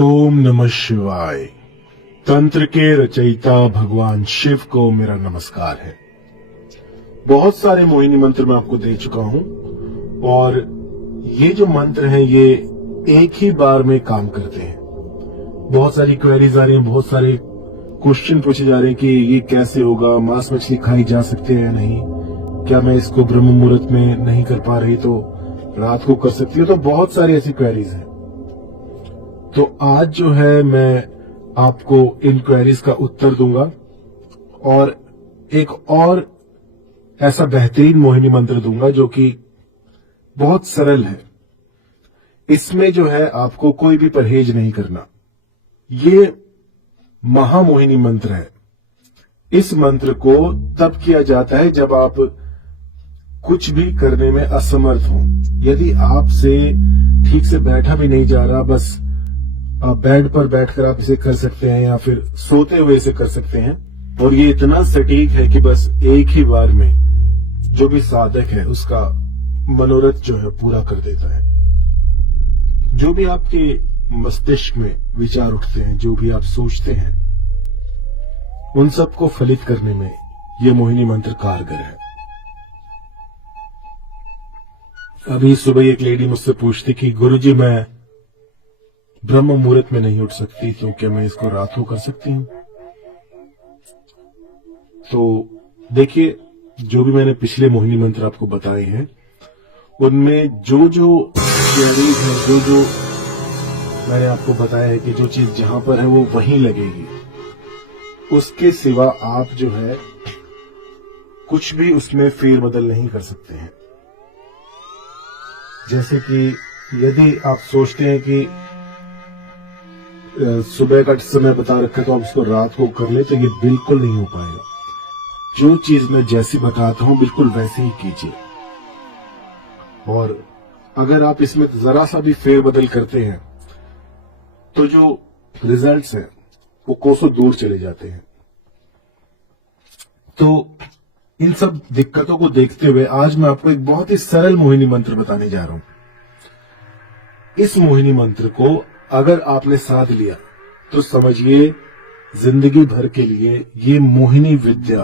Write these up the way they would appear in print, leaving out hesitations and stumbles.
ओम नमः शिवाय। तंत्र के रचयिता भगवान शिव को मेरा नमस्कार है। बहुत सारे मोहिनी मंत्र मैं आपको दे चुका हूं और ये जो मंत्र हैं ये एक ही बार में काम करते हैं। बहुत सारी क्वेरीज आ रही हैं, बहुत सारे क्वेश्चन पूछे जा रहे हैं कि ये कैसे होगा, मांस मछली खाई जा सकते हैं या नहीं, क्या मैं इसको ब्रह्म मुहूर्त में नहीं कर पा रही तो रात को कर सकती हूँ। तो बहुत सारी ऐसी क्वेरीज हैं। तो आज जो है मैं आपको इन क्वेरीज का उत्तर दूंगा और एक और ऐसा बेहतरीन मोहिनी मंत्र दूंगा जो कि बहुत सरल है। इसमें जो है आपको कोई भी परहेज नहीं करना। ये महामोहिनी मंत्र है। इस मंत्र को तब किया जाता है जब आप कुछ भी करने में असमर्थ हो। यदि आपसे ठीक से बैठा भी नहीं जा रहा, बस आप बेड पर बैठकर आप इसे कर सकते हैं या फिर सोते हुए इसे कर सकते हैं। और ये इतना सटीक है कि बस एक ही बार में जो भी साधक है उसका मनोरथ जो है पूरा कर देता है। जो भी आपके मस्तिष्क में विचार उठते हैं, जो भी आप सोचते हैं, उन सबको फलित करने में ये मोहिनी मंत्र कारगर है। अभी सुबह एक लेडी मुझसे पूछती कि गुरुजी मैं ब्रह्म मुहूर्त में नहीं उठ सकती, तो क्या मैं इसको रात को कर सकती हूं? तो देखिए, जो भी मैंने पिछले मोहिनी मंत्र आपको बताए हैं उनमें जो क्वेरीज है, जो मैंने आपको बताया है कि जो चीज जहां पर है वो वहीं लगेगी। उसके सिवा आप जो है कुछ भी उसमें फेरबदल नहीं कर सकते हैं। जैसे कि यदि आप सोचते हैं कि सुबह का समय बता रखा है तो आप उसको रात को कर ले, तो ये बिल्कुल नहीं हो पाएगा। जो चीज मैं जैसी बताता हूं बिल्कुल वैसे ही कीजिए। और अगर आप इसमें जरा सा भी फेरबदल करते हैं तो जो रिजल्ट्स हैं वो कोसों दूर चले जाते हैं। तो इन सब दिक्कतों को देखते हुए आज मैं आपको एक बहुत ही सरल मोहिनी मंत्र बताने जा रहा हूं। इस मोहिनी मंत्र को अगर आपने साध लिया तो समझिए जिंदगी भर के लिए ये मोहिनी विद्या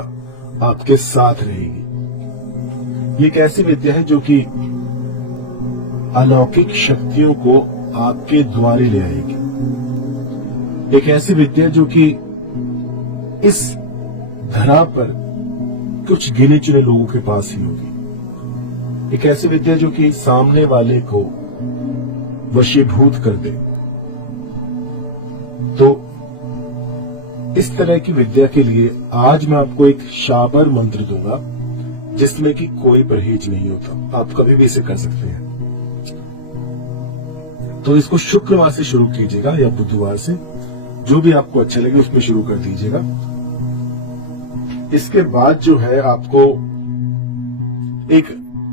आपके साथ रहेगी। ये एक ऐसी विद्या है जो कि अलौकिक शक्तियों को आपके द्वारे ले आएगी। एक ऐसी विद्या जो कि इस धरा पर कुछ गिने चुने लोगों के पास ही होगी। एक ऐसी विद्या जो कि सामने वाले को वशीभूत कर दे। तो इस तरह की विद्या के लिए आज मैं आपको एक शाबर मंत्र दूंगा जिसमें कि कोई परहेज नहीं होता। आप कभी भी इसे कर सकते हैं। तो इसको शुक्रवार से शुरू कीजिएगा या बुधवार से, जो भी आपको अच्छा लगे उसमें शुरू कर दीजिएगा। इसके बाद जो है आपको एक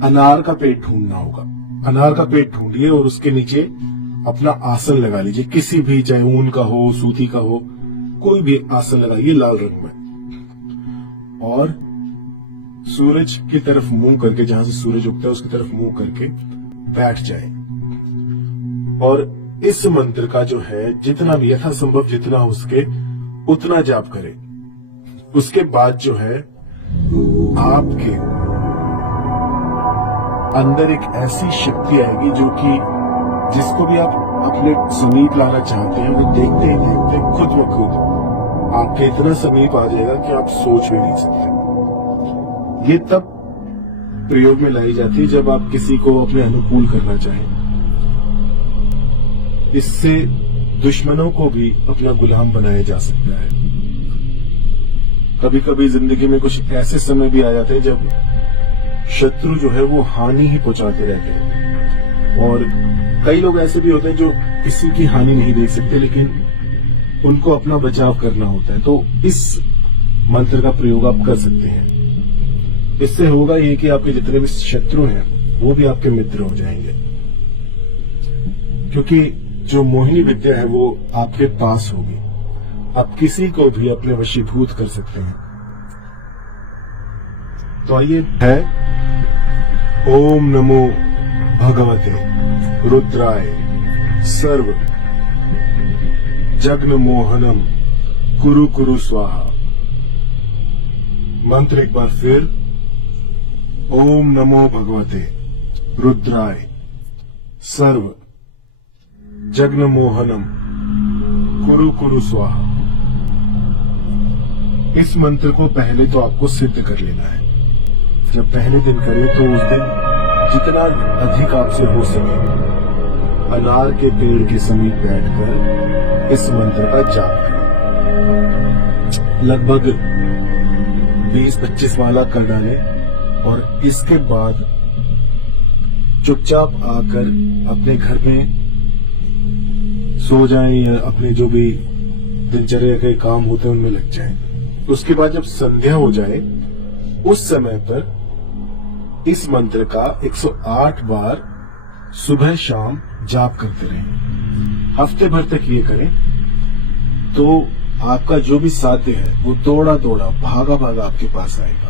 अनार का पेट ढूंढना होगा। अनार का पेट ढूंढिए और उसके नीचे अपना आसन लगा लीजिए। किसी भी, चाहे ऊन का हो, सूती का हो, कोई भी आसन लगाइए लाल रंग में। और सूरज की तरफ मुंह करके, जहां से सूरज उगता है उसकी तरफ मुंह करके बैठ जाए। और इस मंत्र का जो है जितना भी यथासंभव जितना हो सके उतना जाप करें। उसके बाद जो है आपके अंदर एक ऐसी शक्ति आएगी जो कि जिसको भी आप अपने समीप लाना चाहते हैं वो देखते ही देखते खुद ब खुद आपके इतना समीप आ जाएगा कि आप सोच भी नहीं सकते। ये तब प्रयोग में लाई जाती है जब आप किसी को अपने अनुकूल करना चाहें। इससे दुश्मनों को भी अपना गुलाम बनाया जा सकता है। कभी कभी जिंदगी में कुछ ऐसे समय भी आ जाते हैं जब शत्रु जो है वो हानि ही पहुंचाते रहते हैं। और कई लोग ऐसे भी होते हैं जो किसी की हानि नहीं देख सकते, लेकिन उनको अपना बचाव करना होता है। तो इस मंत्र का प्रयोग आप कर सकते हैं। इससे होगा ये कि आपके जितने भी शत्रु हैं वो भी आपके मित्र हो जाएंगे, क्योंकि जो मोहिनी विद्या है वो आपके पास होगी। आप किसी को भी अपने वशीभूत कर सकते हैं। तो आइए है ओम नमो भगवते रुद्राय सर्व जग्न मोहनम कुरु कुरु स्वाहा। मंत्र एक बार फिर, ओम नमो भगवते रुद्राय सर्व जग्न मोहनम कुरु कुरु स्वाहा। इस मंत्र को पहले तो आपको सिद्ध कर लेना है। जब पहले दिन करें तो उस दिन जितना अधिक आपसे हो सके अनार के पेड़ के समीप बैठकर इस मंत्र का जाप करें। लगभग 20-25 माला कर डालें और इसके बाद चुपचाप आकर अपने घर में सो जाएं या अपने जो भी दिनचर्या के काम होते हैं उनमें लग जाएं। उसके बाद जब संध्या हो जाए उस समय पर इस मंत्र का 108 बार सुबह शाम जाप करते रहें। हफ्ते भर तक ये करें तो आपका जो भी साध्य है वो दौड़ा दौड़ा भागा भागा आपके पास आएगा।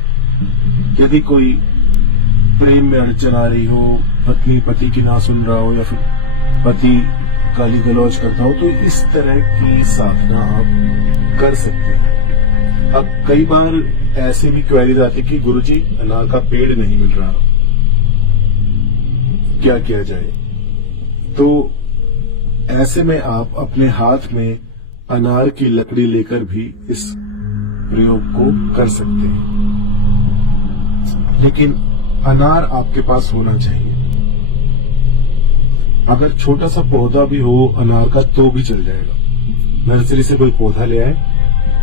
यदि कोई प्रेम में अड़चन आ रही हो, पत्नी पति की ना सुन रहा हो या फिर पति गाली गलौज करता हो, तो इस तरह की साधना आप कर सकते हैं। अब कई बार ऐसे भी क्वेरीज आती कि गुरुजी अनार का पेड़ नहीं मिल रहा, क्या किया जाए? तो ऐसे में आप अपने हाथ में अनार की लकड़ी लेकर भी इस प्रयोग को कर सकते हैं, लेकिन अनार आपके पास होना चाहिए। अगर छोटा सा पौधा भी हो अनार का तो भी चल जाएगा। नर्सरी से कोई पौधा ले आए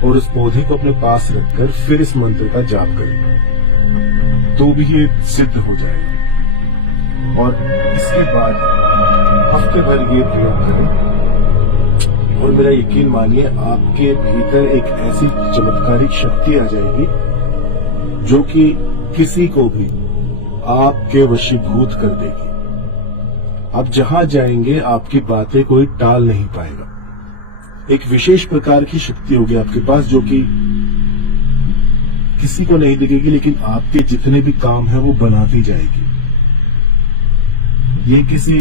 और उस पौधे को अपने पास रखकर फिर इस मंत्र का जाप करें तो भी ये सिद्ध हो जाएगा। और इसके बाद हफ्ते भर ये प्रयोग करें और मेरा यकीन मानिए आपके भीतर एक ऐसी चमत्कारिक शक्ति आ जाएगी जो कि किसी को भी आपके वशीभूत कर देगी। आप जहां जाएंगे आपकी बातें कोई टाल नहीं पाएगा। एक विशेष प्रकार की शक्ति होगी आपके पास जो कि किसी को नहीं दिखेगी, लेकिन आपके जितने भी काम है वो बनाती जाएगी। ये किसी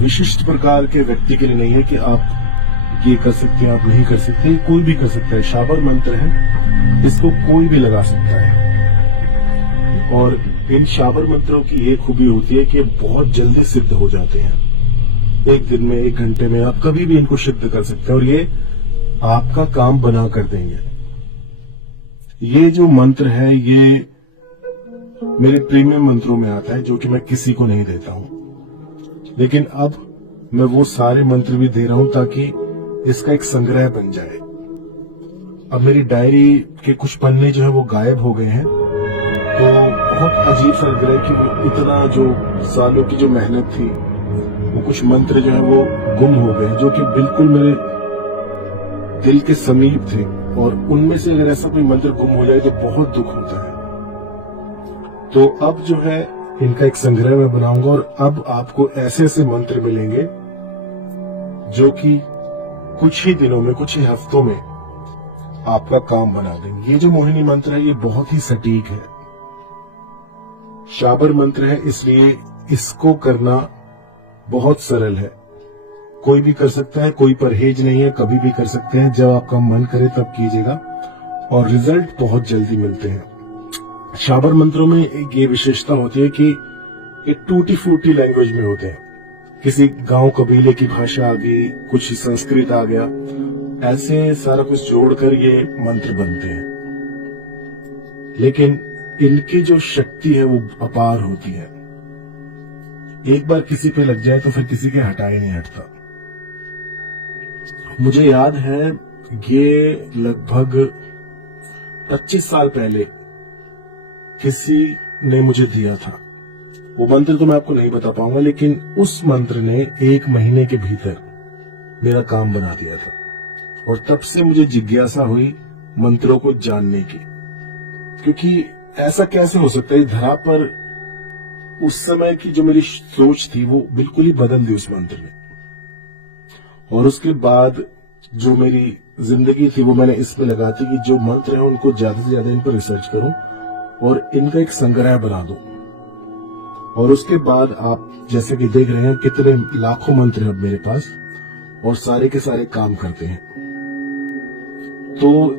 विशिष्ट प्रकार के व्यक्ति के लिए नहीं है कि आप ये कर सकते हैं, आप नहीं कर सकते। कोई भी कर सकता है। शाबर मंत्र है, इसको कोई भी लगा सकता है। और इन शाबर मंत्रों की ये खूबी होती है कि बहुत जल्दी सिद्ध हो जाते हैं। एक दिन में, 1 घंटे में आप कभी भी इनको सिद्ध कर सकते हैं और ये आपका काम बना कर देंगे। ये जो मंत्र है ये मेरे प्रीमियम मंत्रों में आता है जो कि मैं किसी को नहीं देता हूं, लेकिन अब मैं वो सारे मंत्र भी दे रहा हूं ताकि इसका एक संग्रह बन जाए। अब मेरी डायरी के कुछ पन्ने जो है वो गायब हो गए हैं, तो बहुत अजीब सा लग रहा है कि इतना जो सालों की जो मेहनत थी वो कुछ मंत्र जो है वो गुम हो गए, जो कि बिल्कुल मेरे दिल के समीप थे। और उनमें से अगर ऐसा कोई मंत्र गुम हो जाए तो बहुत दुख होता है। तो अब जो है इनका एक संग्रह मैं बनाऊंगा और अब आपको ऐसे ऐसे मंत्र मिलेंगे जो कि कुछ ही दिनों में, कुछ ही हफ्तों में आपका काम बना देंगे। ये जो मोहिनी मंत्र है ये बहुत ही सटीक है, शाबर मंत्र है, इसलिए इसको करना बहुत सरल है। कोई भी कर सकता है, कोई परहेज नहीं है, कभी भी कर सकते हैं। जब आपका मन करे तब कीजिएगा और रिजल्ट बहुत जल्दी मिलते हैं। शाबर मंत्रों में एक ये विशेषता होती है कि ये टूटी फूटी लैंग्वेज में होते हैं। किसी गांव कबीले की भाषा आ गई, कुछ संस्कृत आ गया, ऐसे सारा कुछ जोड़कर ये मंत्र बनते हैं। लेकिन इनकी जो शक्ति है वो अपार होती है। एक बार किसी पे लग जाए तो फिर किसी के हटाए नहीं हटता। मुझे याद है ये लगभग 25 साल पहले किसी ने मुझे दिया था। वो मंत्र तो मैं आपको नहीं बता पाऊंगा, लेकिन उस मंत्र ने 1 महीने के भीतर मेरा काम बना दिया था। और तब से मुझे जिज्ञासा हुई मंत्रों को जानने की, क्योंकि ऐसा कैसे हो सकता है। धरा पर उस समय की जो मेरी सोच थी वो बिल्कुल ही बदल दी उस मंत्र ने। और उसके बाद जो मेरी जिंदगी थी वो मैंने इस पे लगा दी कि जो मंत्र है उनको ज्यादा से ज्यादा इन पर रिसर्च करूं और इनका एक संग्रह बना दूं। और उसके बाद आप जैसे कि देख रहे हैं कितने लाखों मंत्र हैं अब मेरे पास, और सारे के सारे काम करते हैं। तो